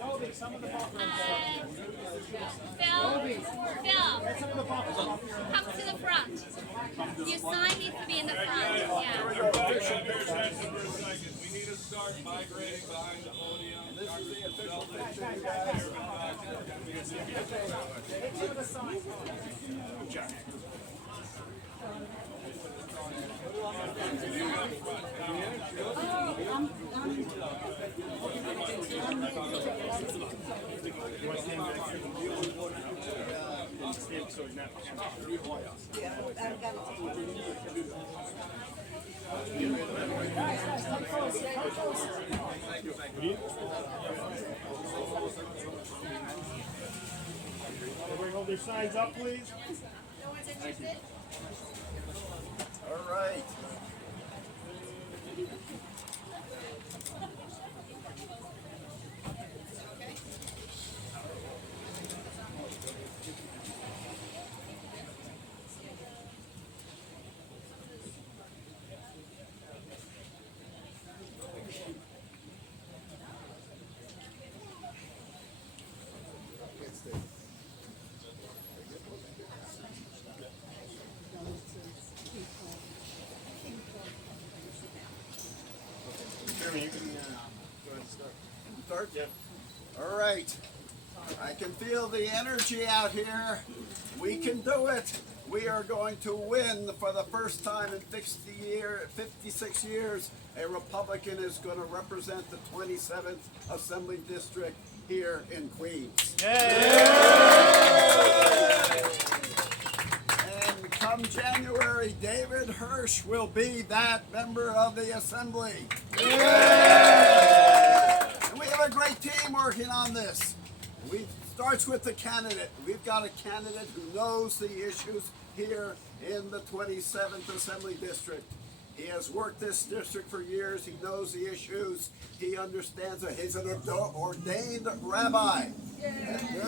Toby, some of the buffer. Phil, come to the front. Your sign needs to be in the front. Yeah. We need to start migrating behind the podium. This is the official picture, you guys. Everybody hold their signs up, please. No one's interested? All right. Jeremy, you can go ahead and start. Start? Yep. All right. I can feel the energy out here. We can do it. We are going to win for the first time in 56 years. A Republican is going to represent the 27th Assembly District here in Queens. And come January, David Hirsch will be that member of the Assembly. And we have a great team working on this. It starts with the candidate. We've got a candidate who knows the issues here in the 27th Assembly District. He has worked this district for years. He knows the issues. He understands it. He's an ordained rabbi. And he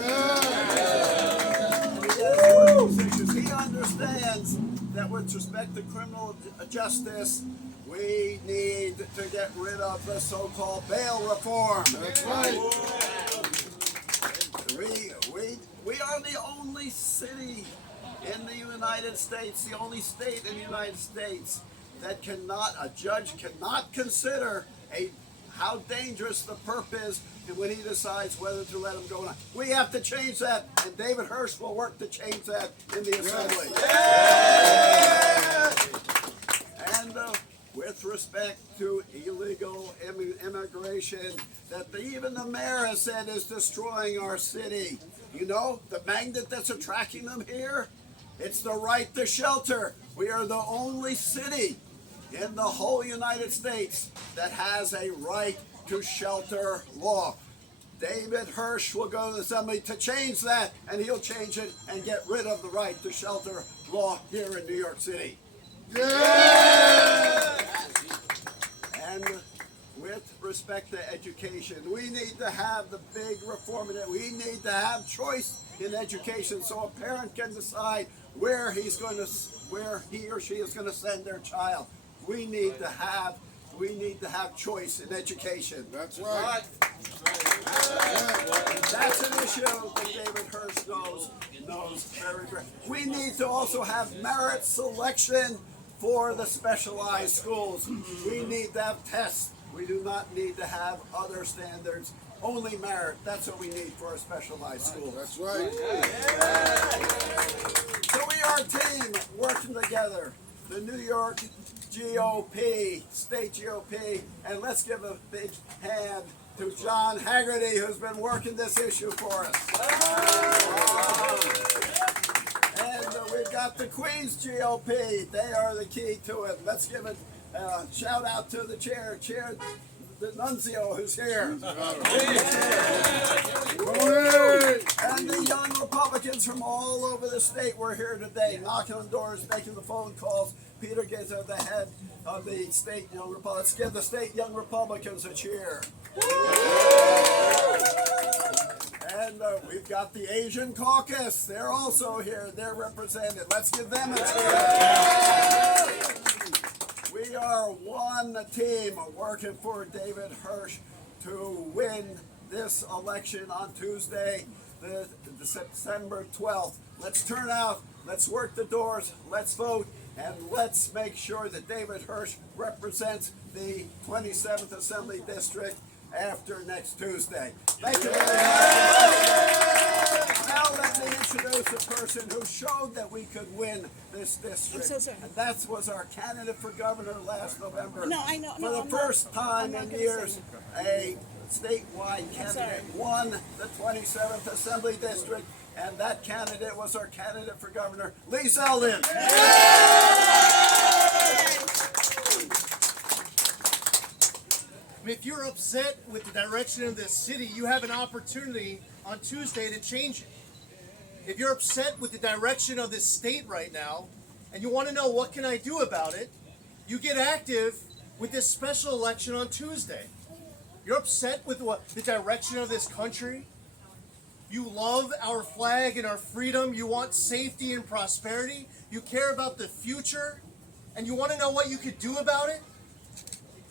has worked these issues. He understands that with respect to criminal justice, we need to get rid of the so-called bail reform. That's right. We are the only city in the United States, the only state in the United States that a judge cannot consider how dangerous the perp is when he decides whether to let him go or not. We have to change that, and David Hirsch will work to change that in the Assembly. And with respect to illegal immigration, that even the mayor has said is destroying our city. You know, the magnet that's attracting them here, it's the right to shelter. We are the only city in the whole United States that has a right to shelter law. David Hirsch will go to the Assembly to change that, and he'll change it and get rid of the right to shelter law here in New York City. Yeah! And with respect to education, we need to have the big reform in it. We need to have choice in education so a parent can decide where he or she is going to send their child. We need to have choice in education. That's right. That's an issue that David Hirsch knows very well. We need to also have merit selection for the specialized schools. We need to have tests. We do not need to have other standards. Only merit. That's what we need for a specialized school. That's right. So we are a team working together. The New York GOP, state GOP, and let's give a big hand to John Haggerty, who's been working this issue for us. And we've got the Queens GOP. They are the key to it. Let's give a shout out to the chair, the nuncio who's here. And the young Republicans from all over the state were here today, knocking on doors, making the phone calls. Peter Giza, the head of the state young Republicans. Let's give the state young Republicans a cheer. And And we've got the Asian caucus. They're also here. They're represented. Let's give them a cheer. We are one team working for David Hirsch to win this election on Tuesday, the December 12th. Let's turn out. Let's work the doors. Let's vote. And let's make sure that David Hirsch represents the 27th Assembly District after next Tuesday. Thank you very much. Now let me introduce a person who showed that we could win this district. I'm so sorry. And that was our candidate for governor last November. No, I know. For No, the I'm first not, time I'm not in gonna years, say a statewide candidate sorry. won the 27th Assembly District, and that candidate was our candidate for governor, LeeZeldin. If you're upset with the direction of this city, you have an opportunity on Tuesday to change it. If you're upset with the direction of this state right now, and you want to know what can I do about it, you get active with this special election on Tuesday. You're upset with the direction of this country. You love our flag and our freedom. You want safety and prosperity. You care about the future, and you want to know what you could do about it.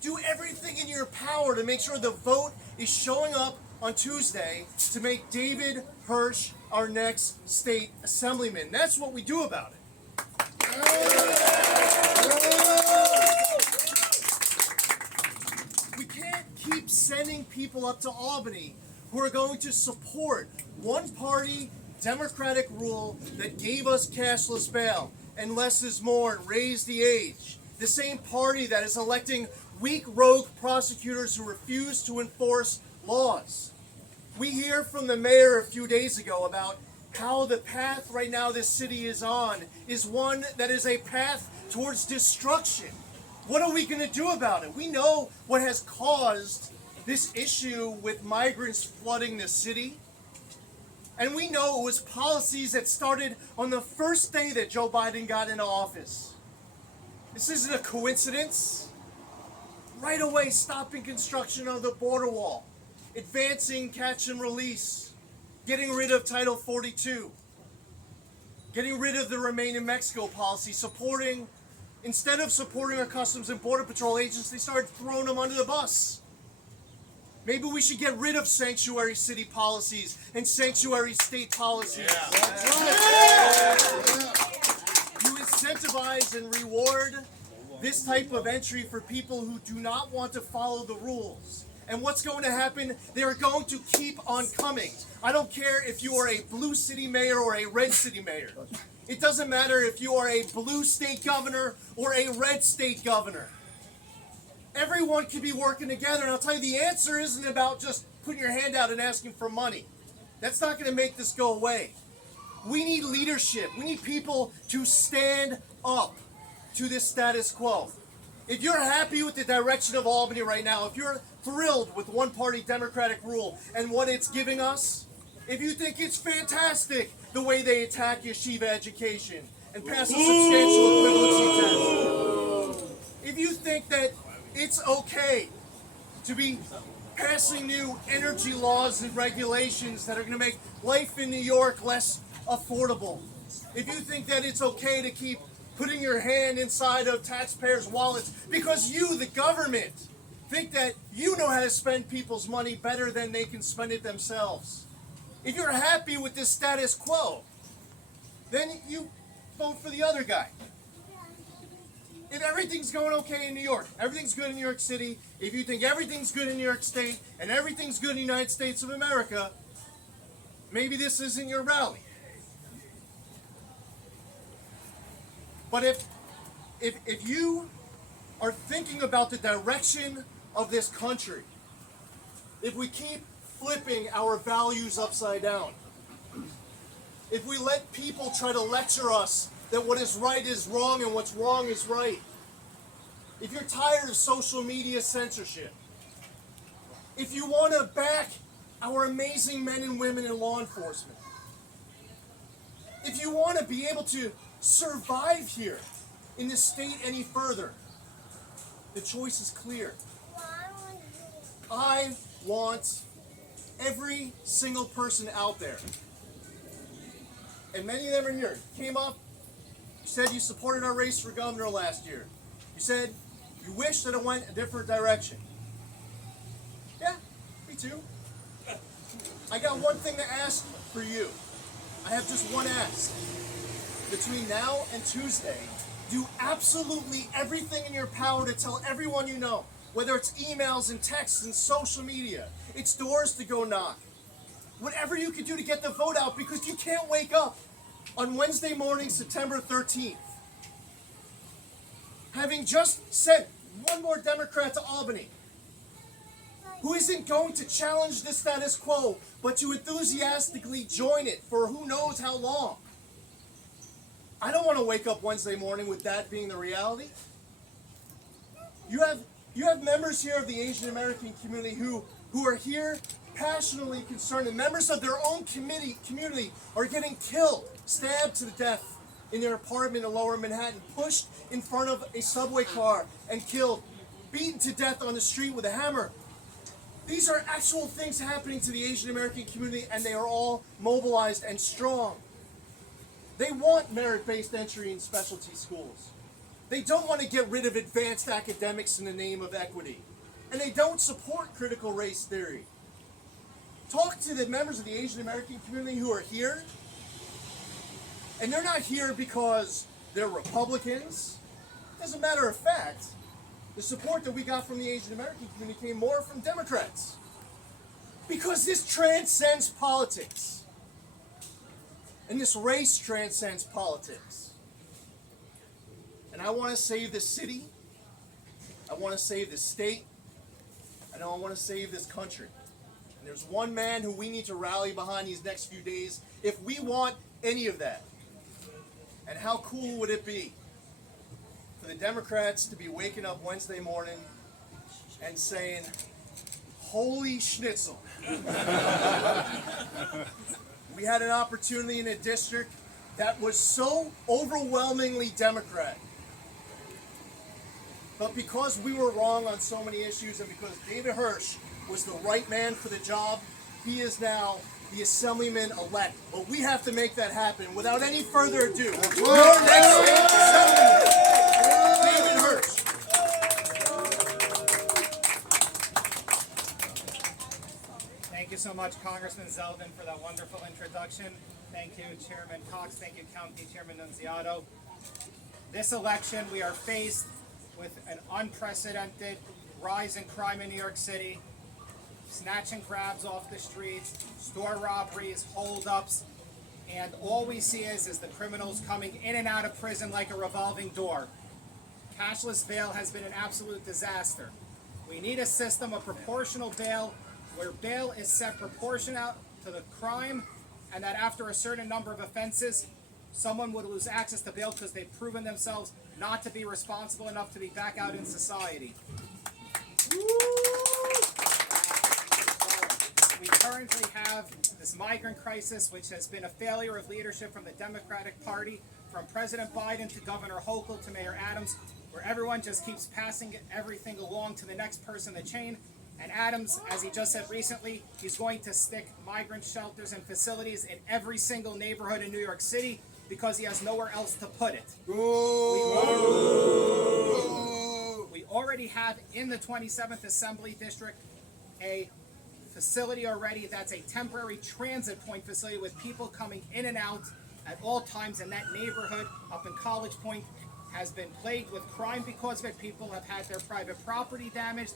Do everything in your power to make sure the vote is showing up on Tuesday to make David Hirsch our next state assemblyman. That's what we do about it. We can't keep sending people up to Albany who are going to support one-party Democratic rule that gave us cashless bail and less is more and raised the age. The same party that is electing weak rogue prosecutors who refuse to enforce laws. We hear from the mayor a few days ago about how the path right now this city is on is one that is a path towards destruction. What are we going to do about it? We know what has caused this issue with migrants flooding the city. And we know it was policies that started on the first day that Joe Biden got into office. This isn't a coincidence. Right away, stopping construction of the border wall, advancing catch and release, getting rid of Title 42, getting rid of the Remain in Mexico policy, instead of supporting our Customs and Border Patrol agents, they started throwing them under the bus. Maybe we should get rid of sanctuary city policies and sanctuary state policies. You incentivize and reward this type of entry for people who do not want to follow the rules. And what's going to happen? They're going to keep on coming. I don't care if you are a blue city mayor or a red city mayor. It doesn't matter if you are a blue state governor or a red state governor. Everyone can be working together, and I'll tell you, the answer isn't about just putting your hand out and asking for money. That's not going to make this go away. We need leadership. We need people to stand up to this status quo. If you're happy with the direction of Albany right now, if you're thrilled with one-party Democratic rule and what it's giving us, if you think it's fantastic the way they attack yeshiva education and pass a substantial equivalency test, if you think that it's okay to be passing new energy laws and regulations that are going to make life in New York less affordable, if you think that it's okay to keep putting your hand inside of taxpayers' wallets because you, the government, think that you know how to spend people's money better than they can spend it themselves. If you're happy with this status quo, then you vote for the other guy. If everything's going okay in New York, everything's good in New York City, if you think everything's good in New York State and everything's good in the United States of America, maybe this isn't your rally. But if you are thinking about the direction of this country, if we keep flipping our values upside down, if we let people try to lecture us that what is right is wrong and what's wrong is right, if you're tired of social media censorship, if you want to back our amazing men and women in law enforcement, if you want to be able to survive here in this state any further, the choice is clear. I want every single person out there, and many of them are here, came up, you said you supported our race for governor last year. You said you wish that it went a different direction. Yeah, me too. I got one thing to ask for you. I have just one ask. Between now and Tuesday, do absolutely everything in your power to tell everyone you know, whether it's emails and texts and social media, it's doors to go knock. Whatever you can do to get the vote out, because you can't wake up on Wednesday morning, September 13th, having just sent one more Democrat to Albany, who isn't going to challenge the status quo, but to enthusiastically join it for who knows how long. I don't want to wake up Wednesday morning with that being the reality. You have members here of the Asian American community who are here passionately concerned, and members of their own community are getting killed, stabbed to death in their apartment in Lower Manhattan, pushed in front of a subway car and killed, beaten to death on the street with a hammer. These are actual things happening to the Asian American community, and they are all mobilized and strong. They want merit-based entry in specialty schools. They don't want to get rid of advanced academics in the name of equity. And they don't support critical race theory. Talk to the members of the Asian American community who are here. And they're not here because they're Republicans. As a matter of fact, the support that we got from the Asian American community came more from Democrats. Because this transcends politics. And this race transcends politics. And I want to save this city. I want to save this state. And I want to save this country. And there's one man who we need to rally behind these next few days if we want any of that. And how cool would it be for the Democrats to be waking up Wednesday morning and saying, "Holy Schnitzel." We had an opportunity in a district that was so overwhelmingly Democrat. But because we were wrong on so many issues, and because David Hirsch was the right man for the job, he is now the Assemblyman-elect. But we have to make that happen. Without any further ado, your next state Assemblyman, David Hirsch. Thank you so much, Congressman Zeldin, for that wonderful introduction. Thank you, Chairman Cox. Thank you, County Chairman Nunziato. This election, we are faced with an unprecedented rise in crime in New York City, snatch and grabs off the streets, store robberies, holdups, and all we see is the criminals coming in and out of prison like a revolving door. Cashless bail has been an absolute disaster. We need a system of proportional bail where bail is set proportional to the crime, and that after a certain number of offenses, someone would lose access to bail because they've proven themselves not to be responsible enough to be back out in society. We currently have this migrant crisis, which has been a failure of leadership from the Democratic Party, from President Biden to Governor Hochul to Mayor Adams, where everyone just keeps passing everything along to the next person in the chain. And Adams, as he just said recently, he's going to stick migrant shelters and facilities in every single neighborhood in New York City because he has nowhere else to put it. We already have in the 27th Assembly District a facility already that's a temporary transit point facility with people coming in and out at all times, and that neighborhood up in College Point has been plagued with crime because of it. People have had their private property damaged.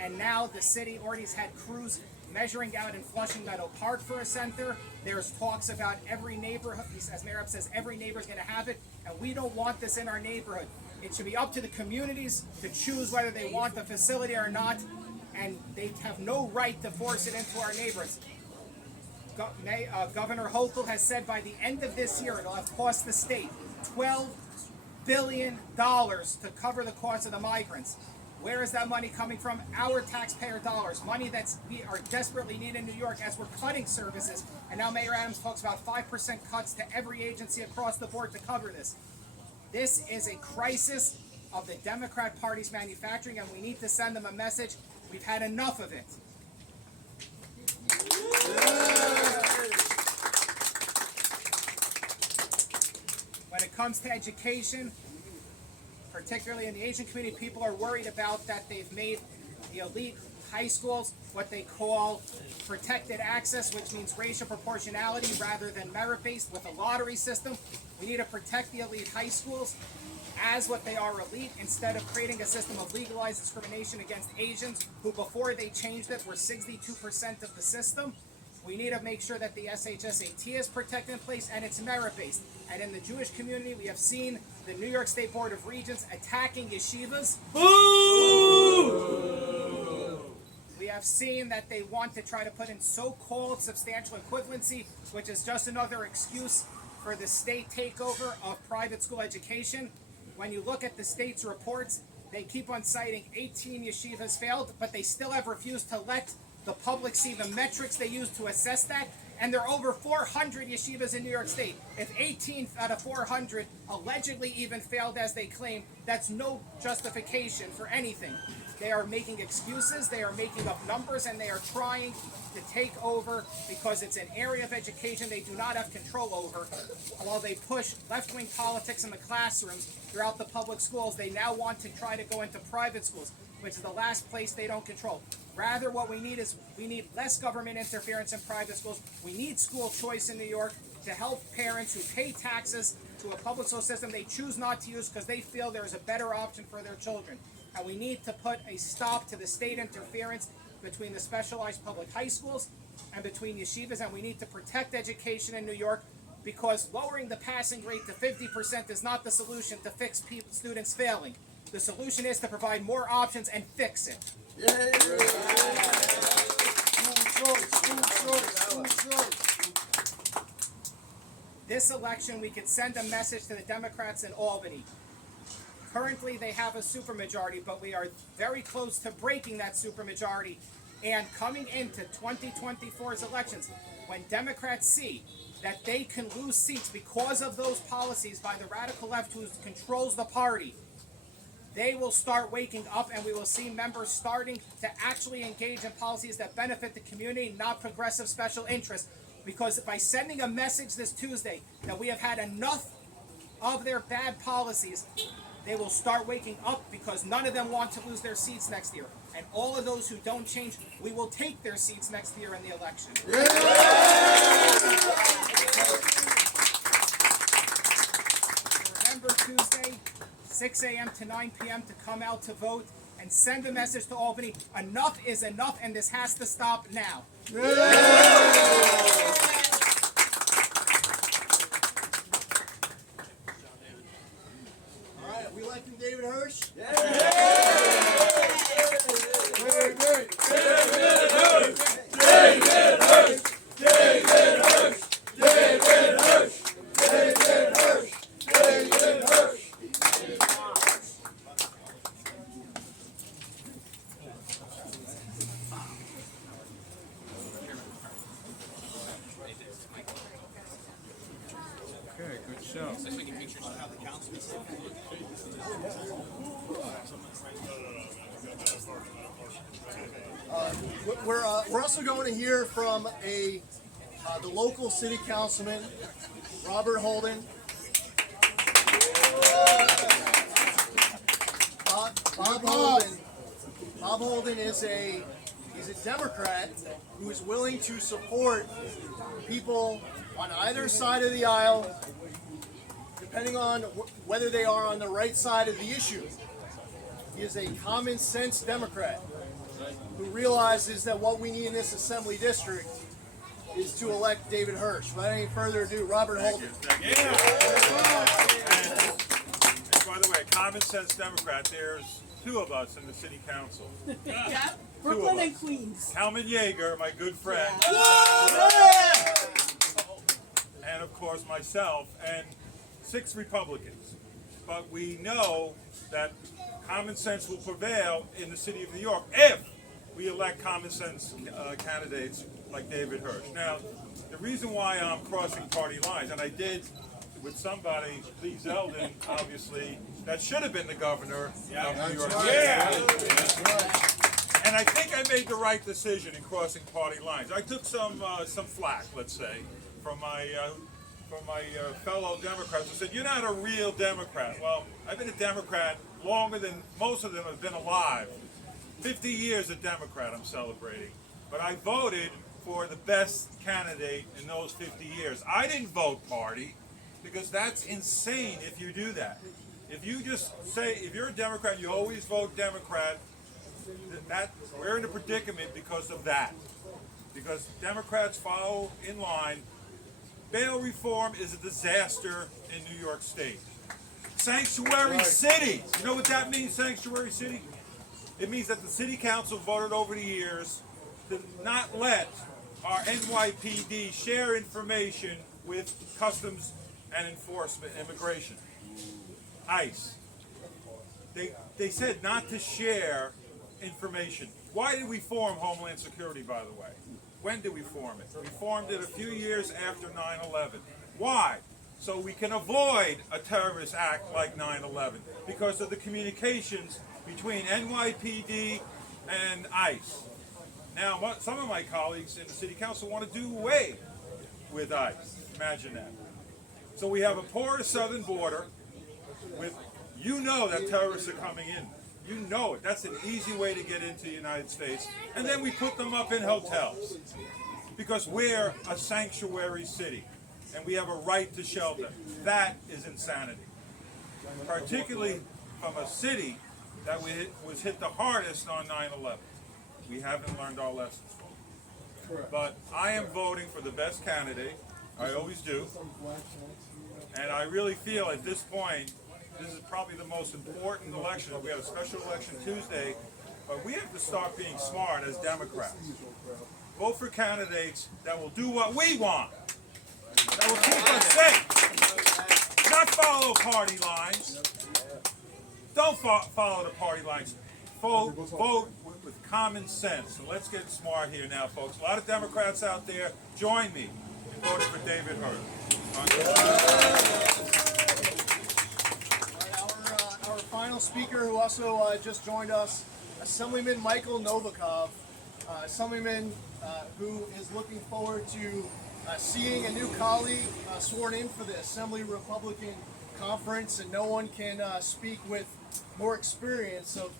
And now the city already has had crews measuring out in Flushing Meadow Park for a center. There's talks about every neighborhood, as Mayor Epps says, every neighbor's going to have it, and we don't want this in our neighborhood. It should be up to the communities to choose whether they want the facility or not, and they have no right to force it into our neighborhoods. Governor Hochul has said by the end of this year it'll have cost the state $12 billion to cover the cost of the migrants. Where is that money coming from? Our taxpayer dollars. Money that we are desperately needing in New York as we're cutting services. And now Mayor Adams talks about 5% cuts to every agency across the board to cover this. This is a crisis of the Democrat Party's manufacturing, and we need to send them a message. We've had enough of it. When it comes to education, particularly in the Asian community, people are worried about that they've made the elite high schools what they call protected access, which means racial proportionality rather than merit-based with a lottery system. We need to protect the elite high schools as what they are elite instead of creating a system of legalized discrimination against Asians who before they changed it were 62% of the system. We need to make sure that the SHSAT is protected in place and it's merit-based. And in the Jewish community, we have seen the New York State Board of Regents attacking yeshivas. Boo! We have seen that they want to try to put in so-called substantial equivalency, which is just another excuse for the state takeover of private school education. When you look at the state's reports, they keep on citing 18 yeshivas failed, but they still have refused to let the public see the metrics they use to assess that, and there are over 400 yeshivas in New York State. If 18 out of 400 allegedly even failed as they claim, that's no justification for anything. They are making excuses, they are making up numbers, and they are trying to take over because it's an area of education they do not have control over. While they push left-wing politics in the classrooms throughout the public schools, they now want to try to go into private schools, which is the last place they don't control. Rather, what we need is less government interference in private schools. We need school choice in New York to help parents who pay taxes to a public school system they choose not to use because they feel there is a better option for their children. And we need to put a stop to the state interference between the specialized public high schools and between yeshivas, and we need to protect education in New York because lowering the passing rate to 50% is not the solution to fix students failing. The solution is to provide more options and fix it. This election, we could send a message to the Democrats in Albany. Currently, they have a supermajority, but we are very close to breaking that supermajority. And coming into 2024's elections, when Democrats see that they can lose seats because of those policies by the radical left who controls the party, they will start waking up and we will see members starting to actually engage in policies that benefit the community, not progressive special interests. Because by sending a message this Tuesday that we have had enough of their bad policies, they will start waking up because none of them want to lose their seats next year. And all of those who don't change, we will take their seats next year in the election. Remember Tuesday, 6 a.m. to 9 p.m. to come out to vote and send a message to Albany. Enough is enough and this has to stop now. All right, we electing David Hirsch? Okay, good show. We're also going to hear from the local city councilman, Robert Holden. Bob Holden is he's a Democrat who is willing to support people on either side of the aisle, depending on whether they are on the right side of the issue. He is a common sense Democrat who realizes that what we need in this assembly district is to elect David Hirsch. Without any further ado, Robert Holden. And by the way, common sense Democrat, there's two of us in the city council. Yeah, Brooklyn and Queens. KalmanYeger, my good friend. And of course myself, and 6 Republicans. But we know that common sense will prevail in the city of New York if we elect common sense candidates like David Hirsch. Now, the reason why I'm crossing party lines, and I did with somebody, LeeZeldin, obviously, that should have been the governor of New York. And I think I made the right decision in crossing party lines. I took some flack, let's say, from my fellow Democrats who said, "You're not a real Democrat." Well, I've been a Democrat longer than most of them have been alive. 50 years a Democrat I'm celebrating. But I voted for the best candidate in those 50 years. I didn't vote party, because that's insane if you do that. If you just say, if you're a Democrat, you always vote Democrat, we're in a predicament because of that. Because Democrats follow in line. Bail reform is a disaster in New York State. Sanctuary city. You know what that means, sanctuary city? It means that the city council voted over the years to not let our NYPD share information with Customs and Enforcement, Immigration, ICE. They said not to share information. Why did we form Homeland Security, by the way? When did we form it? We formed it a few years after 9/11. Why? So we can avoid a terrorist act like 9/11 because of the communications between NYPD and ICE. Now, some of my colleagues in the city council want to do away with ICE. Imagine that. So we have a porous southern border with, you know that terrorists are coming in. You know it. That's an easy way to get into the United States. And then we put them up in hotels because we're a sanctuary city and we have a right to shelter. That is insanity. Particularly from a city that was hit the hardest on 9/11. We haven't learned our lessons. But I am voting for the best candidate. I always do. And I really feel at this point, this is probably the most important election. We have a special election Tuesday, but we have to start being smart as Democrats. Vote for candidates that will do what we want, that will keep us safe, not follow party lines. Don't follow the party lines. Vote with common sense. And let's get smart here now, folks. A lot of Democrats out there, join me in voting for David Hirsch. Our final speaker, who also just joined us, Assemblyman Michael Novikov, Assemblyman who is looking forward to seeing a new colleague sworn in for the Assembly Republican Conference, and no one can speak with more experience of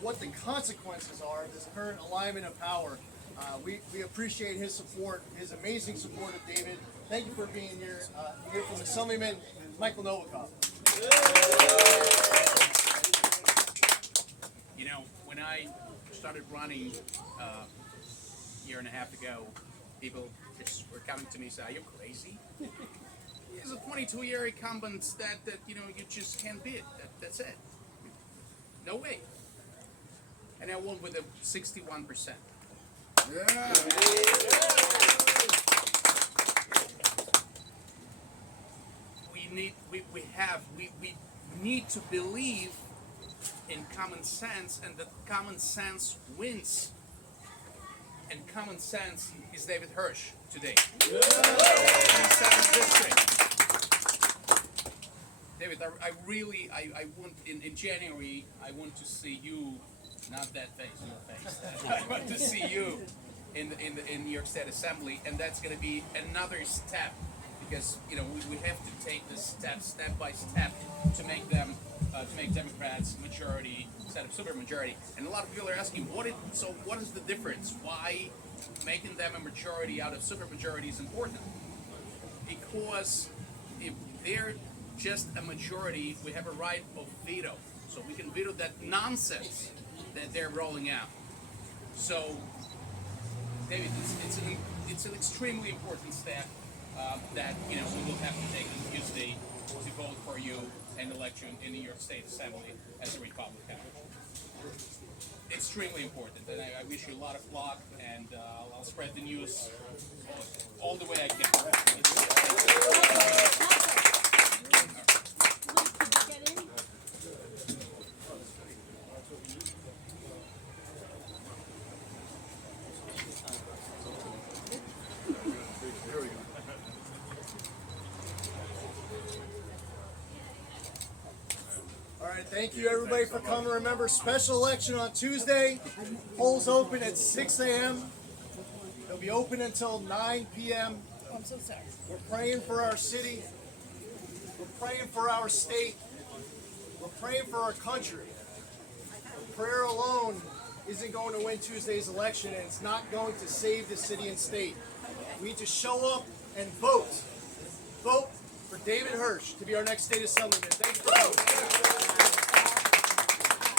what the consequences are of this current alignment of power. We appreciate his support, his amazing support of David. Thank you for being here. Here from Assemblyman Michael Novikov. You know, when I started running a year and a half ago, people just were coming to me and saying, "Are you crazy? He's a 22-year incumbent that you know you just can't beat. That's it. No way." And I won with a 61%. Yeah. We need to believe in common sense, and that common sense wins. And common sense is David Hirsch today. Yeah. David, I want in January. I want to see you, not that face, your face. I want to see you in New York State Assembly, and that's going to be another step, because you know we have to take this step by step to make them to make Democrats majority instead of supermajority. And a lot of people are asking, what is the difference? Why making them a majority out of supermajority is important? Because if they're just a majority, we have a right of veto, so we can veto that nonsense that they're rolling out. So, David, it's an extremely important step that you know we will have to take on Tuesday to vote for you in election in the New York State Assembly as a Republican. Extremely important, and I wish you a lot of luck, and I'll spread the news all the way I can. Thank you, everybody, for coming. Remember, special election on Tuesday. Polls open at 6 a.m. They'll be open until 9 p.m. I'm so sorry. We're praying for our city. We're praying for our state. We're praying for our country. Prayer alone isn't going to win Tuesday's election, and it's not going to save the city and state. We need to show up and vote. Vote for David Hirsch to be our next state assemblyman. Thank you for voting.